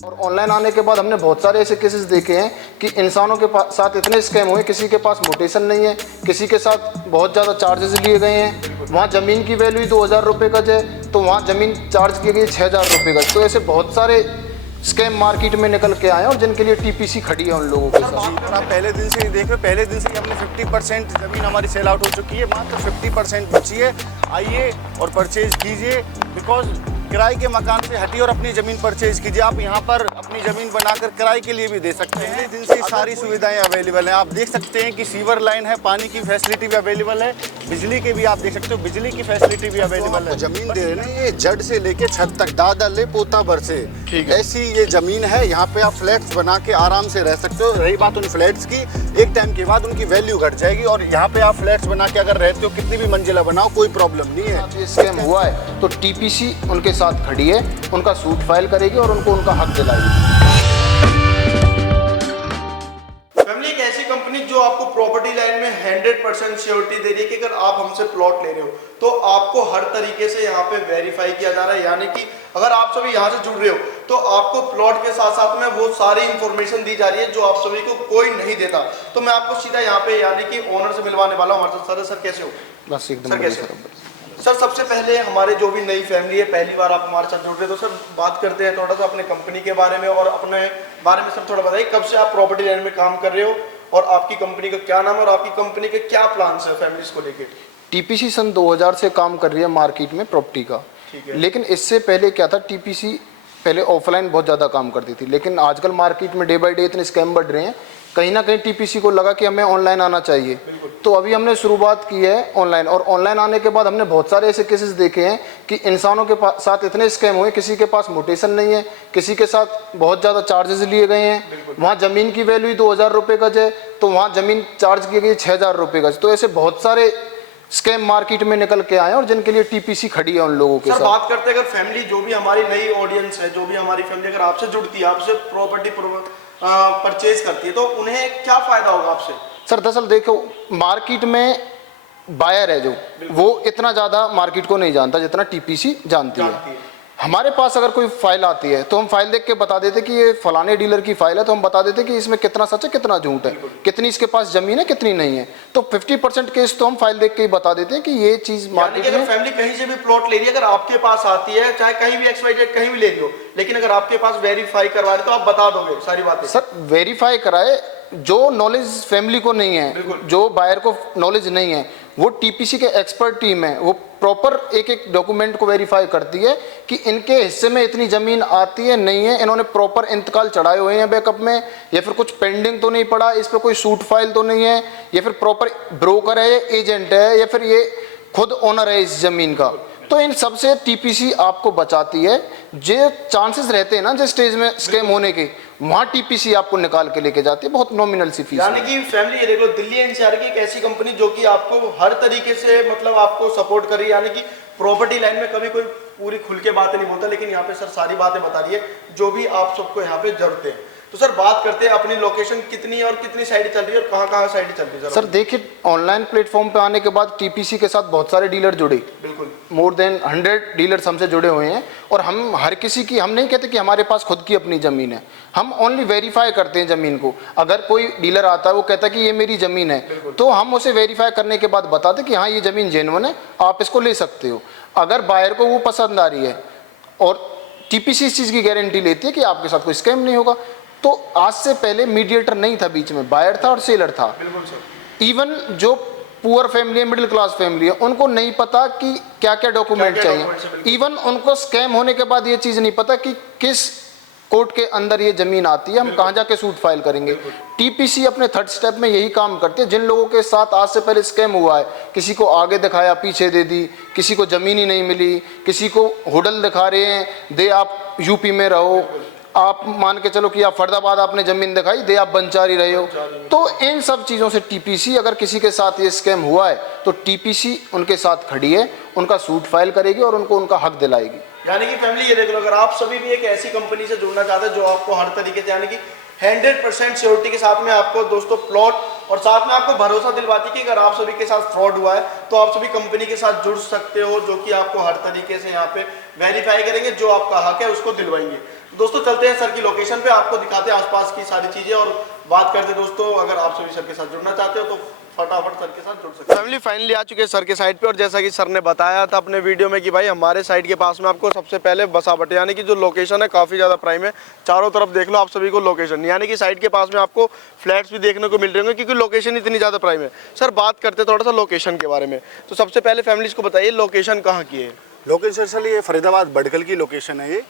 और ऑनलाइन आने के बाद हमने बहुत सारे ऐसे केसेस देखे हैं कि इंसानों के साथ इतने स्कैम हुए, किसी के पास मोटेशन नहीं है, किसी के साथ बहुत ज़्यादा चार्जेस लिए गए हैं। वहाँ ज़मीन की वैल्यू 2000 रुपये गज है तो वहाँ ज़मीन चार्ज की गई 6000 रुपये गज। तो ऐसे बहुत सारे स्कैम मार्केट में निकल के आए हैं और जिनके लिए टीपीसी खड़ी है उन लोगों के साथ। आप पहले दिन से ही देख रहे हो, पहले दिन से ही हमने 50% ज़मीन हमारी सेल आउट हो चुकी है, मात्र 50% बची है। आइए और परचेज कीजिए, बिकॉज किराए के मकान से हटिए और अपनी ज़मीन परचेज कीजिए। आप यहाँ पर अपनी ज़मीन बनाकर किराए के लिए भी दे सकते हैं। दिन से सारी सुविधाएं अवेलेबल हैं। आप देख सकते हैं कि सीवर लाइन है, पानी की फैसिलिटी भी अवेलेबल है, बिजली के भी आप देख सकते हो, बिजली की फैसिलिटी भी अवेलेबल है। ज़मीन दे रहे हैं ये जड़ से लेके छत तक, दादर ले पोता भर से, ऐसी ये ज़मीन है। यहाँ पे आप फ्लैट्स बना के आराम से रह सकते हो। रही बात उन फ्लैट्स की, एक टाइम के बाद उनकी वैल्यू घट जाएगी और यहाँ पे आप फ्लैट्स बना के अगर रहते हो, कितनी भी मंजिला बनाओ, कोई प्रॉब्लम नहीं है। ये स्कैम हुआ है तो टीपीसी उनके साथ खड़ी है, उनका सूट फाइल करेगी और उनको उनका हक दिलाएगी। फैमिली एक ऐसी कंपनी जो आपको प्रॉपर्टी लाइन में 100% श्योरिटी दे रही है कि अगर आप हमसे प्लॉट ले रहे हो तो आपको हर तरीके से यहाँ पे वेरीफाई किया जा रहा है। यानी कि अगर आप सभी यहाँ से जुड़ रहे हो तो आपको प्लॉट के साथ साथ में वो सारी इंफॉर्मेशन दी जा रही है जो आप सभी को कोई नहीं देता। तो मैं आपको सीधा यहाँ पे यानी कि ओनर से मिलवाने वाला हूँ हमारे साथ। सर कैसे हो? बस एकदम सर कैसे हो? सर सबसे पहले हमारे जो भी नई फैमिली है, पहली बार आप हमारे साथ जुड़ रहे हो, तो सर बात करते हैं थोड़ा सा अपने कंपनी के बारे में और अपने बारे में। सर थोड़ा बताइए कब से आप प्रॉपर्टी लाइन में काम कर रहे हो और आपकी कंपनी का क्या नाम है और आपकी कंपनी के क्या प्लान्स है फैमिलीज को लेके? टीपीसी सन 2000 से काम कर रही है मार्केट में प्रॉपर्टी का। लेकिन इससे पहले क्या था, टीपीसी पहले ऑफलाइन बहुत ज़्यादा काम करती थी, लेकिन आजकल मार्केट में डे बाय डे इतने स्कैम बढ़ रहे हैं, कहीं ना कहीं टीपीसी को लगा कि हमें ऑनलाइन आना चाहिए। तो अभी हमने शुरुआत की है ऑनलाइन, और ऑनलाइन आने के बाद हमने बहुत सारे ऐसे केसेस देखे हैं कि इंसानों के साथ इतने स्कैम हुए, किसी के पास मोटेशन नहीं है, किसी के साथ बहुत ज़्यादा चार्जेस लिए गए हैं। वहाँ ज़मीन की वैल्यू 2000 रुपये गज है तो वहाँ ज़मीन चार्ज की गई 6000 रुपये गज। तो ऐसे बहुत सारे स्कैम मार्केट में निकल के आए हैं और जिनके लिए टीपीसी खड़ी है उन लोगों के साथ। बात करते हैं अगर फैमिली जो भी हमारी नई ऑडियंस है, जो भी हमारी फैमिली अगर आपसे जुड़ती है, आपसे प्रॉपर्टी परचेज करती है, तो उन्हें क्या फायदा होगा आपसे? सर दरअसल देखो, मार्केट में बायर है जो, वो इतना ज़्यादा मार्केट को नहीं जानता जितना टीपीसी जानती है। हमारे पास अगर कोई फाइल आती है तो हम फाइल देख के बता देते कि ये फलाने डीलर की फाइल है, तो हम बता देते कि इसमें कितना सच है कितना झूठ है, कितनी इसके पास जमीन है कितनी नहीं है। तो 50% केस तो हम फाइल देख के ही बता देते हैं कि ये चीज मार्केट में। फैमिली कहीं से भी प्लॉट ले रही है, अगर आपके पास आती है, चाहे कहीं भी XYZ कहीं भी ले रही हो, लेकिन अगर आपके पास वेरीफाई करवा रहे तो आप बता दोगे सारी बातें? सर वेरीफाई कराए, जो नॉलेज फैमिली को नहीं है, जो बायर को नॉलेज नहीं है, वो टीपीसी के एक्सपर्ट टीम है, वो प्रॉपर एक एक डॉक्यूमेंट को वेरीफाई करती है कि इनके हिस्से में इतनी जमीन आती है नहीं है, इन्होंने प्रॉपर इंतकाल चढ़ाए हुए हैं बैकअप में, या फिर कुछ पेंडिंग तो नहीं पड़ा, इस पर कोई सूट फाइल तो नहीं है, या फिर प्रॉपर ब्रोकर है, एजेंट है, या फिर ये खुद ओनर है इस जमीन का। तो इन सबसे टीपीसी आपको बचाती है। जो चांसेस रहते हैं ना जिस स्टेज में स्कैम होने के, वहाँ टीपीसी आपको निकाल के लेके जाती है, बहुत नॉमिनल सी फीस। यानी कि फैमिली ये देख लो, दिल्ली एनसीआर की एक ऐसी कंपनी जो कि आपको हर तरीके से मतलब आपको सपोर्ट कर रही है। यानी कि प्रॉपर्टी लाइन में कभी कोई पूरी खुल के बातें नहीं बोलता, लेकिन यहाँ पे सर सारी बातें बता रही है जो भी आप सबको यहाँ पे जरूरत है। तो सर बात करते हैं अपनी लोकेशन कितनी और कितनी साइड चल रही है और कहाँ साइड चल रही है? सर देखिए, ऑनलाइन प्लेटफॉर्म पे आने के बाद टीपीसी के साथ बहुत सारे डीलर जुड़े, बिल्कुल मोर देन 100 डीलर्स हमसे जुड़े हुए हैं। और हम हर किसी की, हम नहीं कहते कि हमारे पास खुद की अपनी ज़मीन है, हम ओनली वेरीफाई करते हैं ज़मीन को। अगर कोई डीलर आता है वो कहता है कि ये मेरी ज़मीन है, तो हम उसे वेरीफाई करने के बाद बताते कि हाँ ये ज़मीन जेन्युइन है, आप इसको ले सकते हो। अगर बायर को वो पसंद आ रही है, और टीपीसी इस चीज़ की गारंटी लेती है कि आपके साथ कोई स्कैम नहीं होगा। तो आज से पहले मीडिएटर नहीं था बीच में, बायर था और सेलर था। इवन जो पुअर फैमिली है, मिडिल क्लास फैमिली है, उनको नहीं पता कि क्या क्या डॉक्यूमेंट चाहिए। इवन उनको स्कैम होने के बाद ये चीज़ नहीं पता कि किस कोर्ट के अंदर ये जमीन आती है, हम कहाँ जाके सूट फाइल करेंगे। टीपीसी अपने थर्ड स्टेप में यही काम करती है। जिन लोगों के साथ आज से पहले स्कैम हुआ है, किसी को आगे दिखाया पीछे दे दी, किसी को ज़मीन ही नहीं मिली, किसी को होटल दिखा रहे हैं, दे आप यूपी में रहो, आप मान के चलो कि आप फरीदाबाद आपने जमीन दिखाई, दे आप बंचारी रहे हो। तो इन सब चीज़ों से टीपीसी, अगर किसी के साथ ये स्कैम हुआ है तो टीपीसी उनके साथ खड़ी है, उनका सूट फाइल करेगी और उनको उनका हक दिलाएगी। यानी कि फैमिली ये देख लो, अगर आप सभी भी एक ऐसी कंपनी से जुड़ना चाहते हैं जो आपको हर तरीके से यानी कि 100% श्योरिटी के साथ में आपको दोस्तों प्लॉट और साथ में आपको भरोसा दिलवाती है कि अगर आप सभी के साथ फ्रॉड हुआ है तो आप सभी कंपनी के साथ जुड़ सकते हो, जो कि आपको हर तरीके से यहाँ पे वेरीफाई करेंगे, जो आपका हक है उसको दिलवाएंगे। दोस्तों चलते हैं सर की लोकेशन पे, आपको दिखाते हैं आसपास की सारी चीजें और बात करते हैं। दोस्तों अगर आप सभी सर के साथ जुड़ना चाहते हो तो फटाफट सर के साथ जुड़ सकते हैं। फैमिली फाइनली आ चुके हैं सर के साइड पे, और जैसा कि सर ने बताया था अपने वीडियो में कि भाई हमारे साइड के पास में आपको सबसे पहले बसावट यानी कि जो लोकेशन है काफ़ी ज़्यादा प्राइम है। चारों तरफ देख लो आप सभी को लोकेशन, यानी कि साइड के पास में आपको फ्लैट्स भी देखने को मिल रहे होंगे क्योंकि लोकेशन इतनी ज़्यादा प्राइम है। सर बात करते हैं थोड़ा सा लोकेशन के बारे में, तो सबसे पहले फैमिलीज को बताइए लोकेशन कहाँ की है? लोकेशन सर ये फरीदाबाद बड़गल की लोकेशन है ये,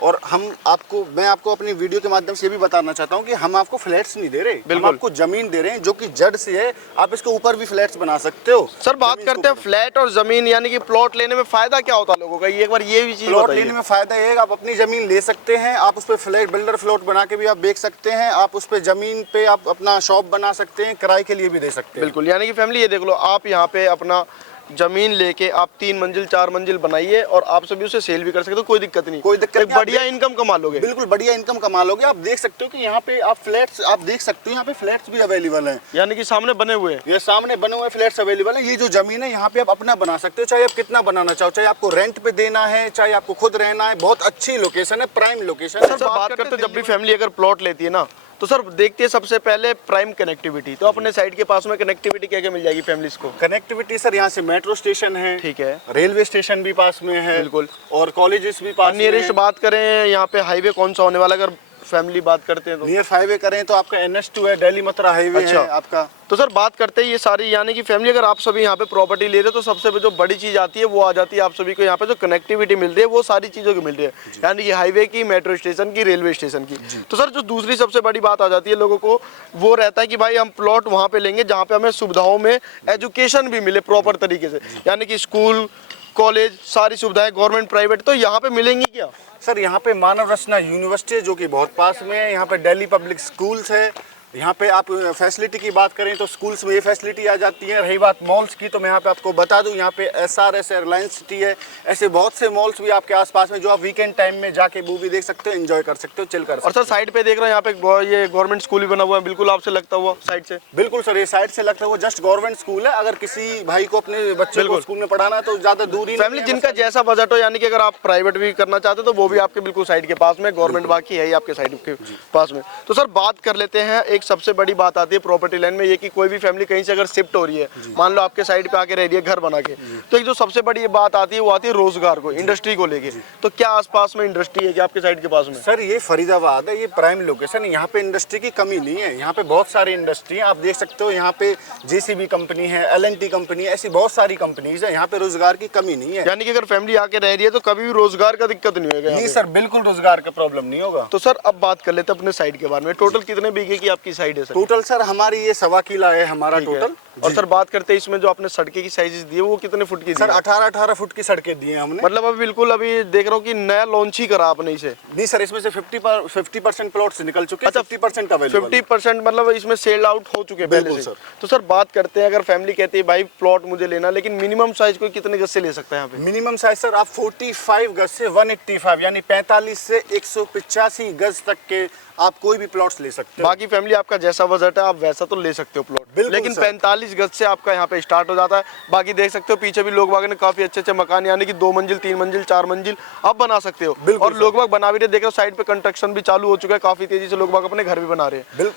और मैं आपको अपनी वीडियो के माध्यम से ये भी बताना चाहता हूँ कि हम आपको फ्लैट्स नहीं दे रहे, हम आपको जमीन दे रहे हैं जो कि जड़ से है। आप इसके ऊपर भी फ्लैट्स बना सकते हो। सर बात करते हैं फ्लैट और जमीन यानी कि प्लॉट लेने में फायदा क्या होता है लोगों का, ये एक बार ये भी चीज प्लॉट लेने में फायदा ये है आप अपनी जमीन ले सकते हैं, आप उस पर फ्लैट बिल्डर फ्लॉट बना के भी आप बेच सकते हैं, आप उस पर जमीन पे आप अपना शॉप बना सकते हैं, किराए के लिए भी दे सकते हैं। बिल्कुल, यानी कि फैमिली ये देख लो आप यहाँ पे अपना जमीन लेके आप 3 मंजिल 4 मंजिल बनाइए और आप सभी उसे सेल भी कर सकते हो, कोई दिक्कत नहीं, कोई दिक्कत नहीं, बढ़िया इनकम कमा लोगे। बिल्कुल बढ़िया इनकम कमा लोगे। आप देख सकते हो कि यहाँ पे आप फ्लैट्स आप देख सकते हो, यहाँ पे फ्लैट्स भी अवेलेबल हैं, यानी कि सामने बने हुए हैं, ये सामने बने हुए फ्लैट्स अवेलेबल है। ये जो जमीन है यहाँ पे आप अपना बना सकते हो, चाहे आप कितना बनाना चाहो, चाहे आपको रेंट पे देना है, चाहे आपको खुद रहना है। बहुत अच्छी लोकेशन है, प्राइम लोकेशन है। सर बात करते हैं जब भी फैमिली अगर प्लॉट लेती है ना तो सर देखते हैं सबसे पहले प्राइम कनेक्टिविटी, तो अपने साइड के पास में कनेक्टिविटी क्या क्या मिल जाएगी फैमिलीज को? कनेक्टिविटी सर यहाँ से मेट्रो स्टेशन है, ठीक है, रेलवे स्टेशन भी पास में है, बिल्कुल, और कॉलेजेस भी पास में है। नियरेस्ट बात करें यहाँ पे हाईवे कौन सा होने वाला, अगर फैमिली बात करते हैं तो नियर हाईवे करें तो आपका NH2 है, दिल्ली मथुरा हाईवे अच्छा है आपका। तो सर बात करते हैं ये सारी यानी कि फैमिली अगर आप सभी यहाँ पे प्रॉपर्टी ले रहे हो तो सबसे जो बड़ी चीज आती है वो आ जाती है आप सभी को यहाँ पे जो कनेक्टिविटी मिल रही है वो सारी चीजों की मिल रही है, यानी कि हाईवे की, मेट्रो स्टेशन की, रेलवे स्टेशन की। तो सर जो दूसरी सबसे बड़ी बात आ जाती है लोगों को वो रहता है कि भाई हम प्लॉट वहाँ पे लेंगे जहाँ पे हमें सुविधाओं में एजुकेशन भी मिले प्रॉपर तरीके से, यानी कि स्कूल कॉलेज सारी सुविधाएं गवर्नमेंट प्राइवेट, तो यहाँ पे मिलेंगी क्या? सर यहाँ पे मानव रचना यूनिवर्सिटी है जो कि बहुत पास में है, यहाँ पे दिल्ली पब्लिक स्कूल्स है। यहाँ पे आप फैसिलिटी की बात करें तो स्कूल्स में ये फैसिलिटी आ जाती है। रही बात मॉल्स की तो मैं यहाँ पे आपको बता दूँ, यहाँ पे SRS एयरलाइंस सिटी है, ऐसे बहुत से मॉल्स भी आपके आसपास में जो आप वीकेंड टाइम में जाके मूवी देख सकते हो, एंजॉय कर सकते हो, चिल कर सकते हो। और सर साइड पे देख रहे हैं यहाँ पे ये गवर्नमेंट स्कूल भी बना हुआ है, बिल्कुल आपसे लगता हुआ साइड से? बिल्कुल सर, ये साइड से लगता है वो जस्ट गवर्नमेंट स्कूल है। अगर किसी भाई को अपने बच्चे को स्कूल में पढ़ाना है तो ज्यादा दूरी फैमिली जिनका जैसा बजट हो, यानी कि अगर आप प्राइवेट भी करना चाहते हो तो वो भी आपके बिल्कुल साइड के पास में, गवर्नमेंट बाकी है ही आपके साइड के पास में। तो सर बात कर लेते हैं, एक सबसे बड़ी बात आती है प्रॉपर्टी लाइन में ये कि कोई भी फैमिली कहीं से अगर शिफ्ट हो रही है, मान लो आपके साइड पे आके रह रही है घर बना के, तो एक जो सबसे बड़ी बात आती है वो आती है रोजगार को, इंडस्ट्री को लेके। तो क्या आसपास में इंडस्ट्री है क्या आपके साइड के पास में? सर ये फरीदाबाद है, ये प्राइम लोकेशन है, यहाँ पे इंडस्ट्री की कमी नहीं है। यहाँ पे बहुत सारी इंडस्ट्री है, आप देख सकते हो। यहाँ पे JCB कंपनी है, LNT कंपनी है, ऐसी बहुत सारी कंपनीज है। यहाँ पे रोजगार की कमी नहीं है, यानी कि अगर फैमिली आके रह रही है तो कभी भी रोजगार का दिक्कत नहीं होगा? नहीं सर, बिल्कुल रोजगार का प्रॉब्लम नहीं होगा। तो सर अब बात कर लेते हैं अपने साइड के बारे में, टोटल कितने बीघे की आपकी साइड है सर? टोटल सर हमारी ये 1.25 किला है हमारा टोटल। और सर बात करते हैं इसमें जो आपने सड़कें की साइजेस दी है वो कितने फुट की दी? सर 18 फुट की सड़कें दी हैं हमने। मतलब अभी बिल्कुल अभी देख रहा हूँ कि नया लॉन्च ही करा आपने इसे? नहीं सर, इसमें से 50% प्लॉट्स निकल चुके हैं। अच्छा, 50% अवेलेबल। 50% मतलब इसमें सेल आउट हो चुके हैं पहले से। तो सर बात करते हैं अगर फैमिली कहती है भाई प्लॉट मुझे लेना, लेकिन मिनिमम साइज कोई कितने गज से ले सकता है यहाँ पे? मिनिमम साइज सर आप 45 गज से 185 यानी 45 से 185 गज तक के आप कोई भी प्लॉट्स ले सकते हो। बाकी फैमिली आपका जैसा बजट है आप वैसा तो ले सकते हो प्लॉट, लेकिन 45 गज से आपका यहाँ पे स्टार्ट हो जाता है। बाकी देख सकते हो पीछे भी लोग बाग ने काफी अच्छे अच्छे मकान यानी कि 2 मंजिल 3 मंजिल 4 मंजिल आप बना सकते हो। और लोग बाग बना भी रहे, देख रहे हो साइड पे कंस्ट्रक्शन भी चालू हो चुका है, काफी तेजी से लोग बाग अपने घर भी बना रहे हैं।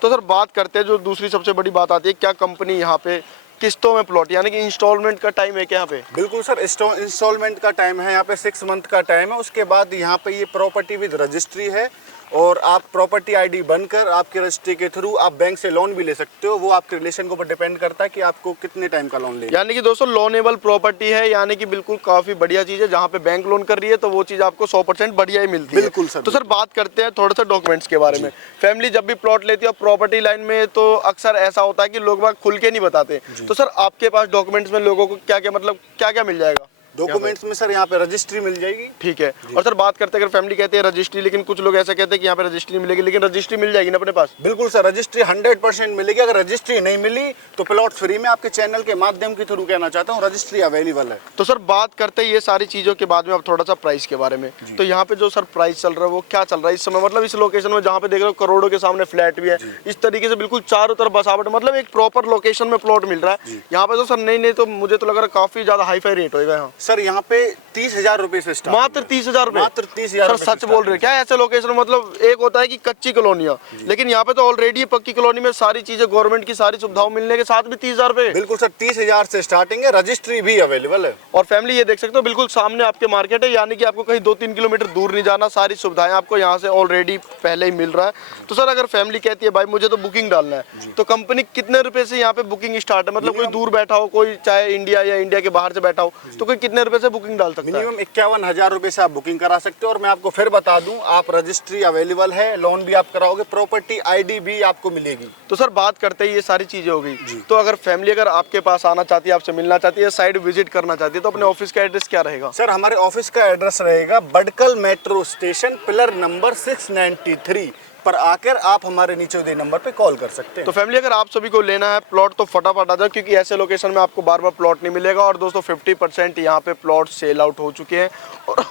तो सर बात करते हैं जो दूसरी सबसे बड़ी बात आती है, क्या कंपनी यहाँ पे किस्तों में प्लॉट यानी कि इंस्टॉलमेंट का टाइम है क्या यहाँ पे? बिल्कुल सर, इंस्टॉलमेंट का टाइम है यहाँ पे 6 मंथ का टाइम है। उसके बाद यहाँ पे ये प्रॉपर्टी विद रजिस्ट्री है और आप प्रॉपर्टी ID बनकर आपके रजिस्ट्री के थ्रू आप बैंक से लोन भी ले सकते हो। वो आपके रिलेशन के ऊपर डिपेंड करता है कि आपको कितने टाइम का लोन लेना। यानी कि दोस्तों लोनेबल प्रॉपर्टी है, यानी कि बिल्कुल काफी बढ़िया चीज है। जहाँ पे बैंक लोन कर रही है तो वो चीज आपको 100% बढ़िया ही मिलती है। बिल्कुल सर। तो सर बात करते हैं थोड़ा सा डॉक्यूमेंट्स के बारे में। फैमिली जब भी प्लॉट लेती है प्रॉपर्टी लाइन में तो अक्सर ऐसा होता है कि लोग बाग खुल के नहीं बताते, तो सर आपके पास डॉक्यूमेंट्स में लोगों को क्या क्या मतलब क्या क्या मिल जाएगा? डॉक्यूमेंट्स में सर यहाँ पे रजिस्ट्री मिल जाएगी। ठीक है। और सर बात करते हैं अगर फैमिली कहते हैं रजिस्ट्री, लेकिन कुछ लोग ऐसा कहते हैं कि यहाँ पे रजिस्ट्री मिलेगी, लेकिन रजिस्ट्री मिल जाएगी ना अपने पास? बिल्कुल सर, रजिस्ट्री 100% मिलेगी। अगर रजिस्ट्री नहीं मिली तो प्लॉट फ्री में आपके चैनल के माध्यम के थ्रू कहना चाहता हूँ रजिस्ट्री अवेलेबल है। तो सर बात करते हैं ये सारी चीजों के बाद में अब थोड़ा सा प्राइस के बारे में। तो यहाँ पे जो सर प्राइस चल रहा है वो क्या चल रहा है इस समय, मतलब इस लोकेशन में जहाँ पे देख रहे हो करोड़ों के सामने फ्लैट भी है, इस तरीके से बिल्कुल चारों तरफ बसावट, मतलब एक प्रॉपर लोकेशन में प्लॉट मिल रहा है यहाँ पे। तो सर नहीं तो मुझे तो लग रहा है काफी ज्यादा हाई फाई रेट होगा यहाँ। सर यहाँ पे 30,000 रुपए से स्टार्ट, मात्र 30,000 रुपए? मात्र 30,000 सर सच बोल रहे हैं क्या? ऐसे लोकेशन मतलब एक होता है कि कच्ची कॉलोनियां, लेकिन यहाँ पे तो ऑलरेडी पक्की कॉलोनी में सारी चीजें गवर्नमेंट की सारी सुविधाओं मिलने के साथ भी 30,000 रुपए? बिल्कुल सर, 30,000 से स्टार्टिंग है, रजिस्ट्री भी अवेलेबल है। और फैमिली ये देख सकते हो बिल्कुल सामने आपके मार्केट है, यानी कि आपको कहीं 2-3 किलोमीटर दूर नहीं जाना, सारी सुविधाएं आपको यहाँ से ऑलरेडी पहले ही मिल रहा है। तो सर अगर फैमिली कहती है भाई मुझे तो बुकिंग डालना है, तो कंपनी कितने रुपए से यहाँ पे बुकिंग स्टार्ट है? मतलब कोई दूर बैठा हो, कोई चाहे इंडिया या इंडिया के बाहर से बैठा हो, तो कोई कितने रुपए से बुकिंग डाल सकता है? मिनिमम 51,000 रुपए से आप बुकिंग करा सकते हो। और मैं आपको फिर बता दूं, आप रजिस्ट्री अवेलेबल है, लोन भी आप कराओगे, प्रॉपर्टी आईडी भी आपको मिलेगी। तो सर बात करते ही ये सारी चीजें हो गई, तो अगर फैमिली अगर आपके पास आना चाहती है, आपसे मिलना चाहती है, साइड विजिट करना चाहती है, तो अपने ऑफिस का एड्रेस क्या रहेगा? सर हमारे ऑफिस का एड्रेस रहेगा बडकल मेट्रो स्टेशन, पिलर नंबर 693 पर आकर आप हमारे नीचे दिए नंबर पे कॉल कर सकते हैं। तो फैमिली अगर आप सभी को लेना है प्लॉट तो फटाफट आ जाओ, क्योंकि ऐसे लोकेशन में आपको बार बार प्लॉट नहीं मिलेगा। और दोस्तों 50% यहाँ पे प्लॉट सेल आउट हो चुके हैं और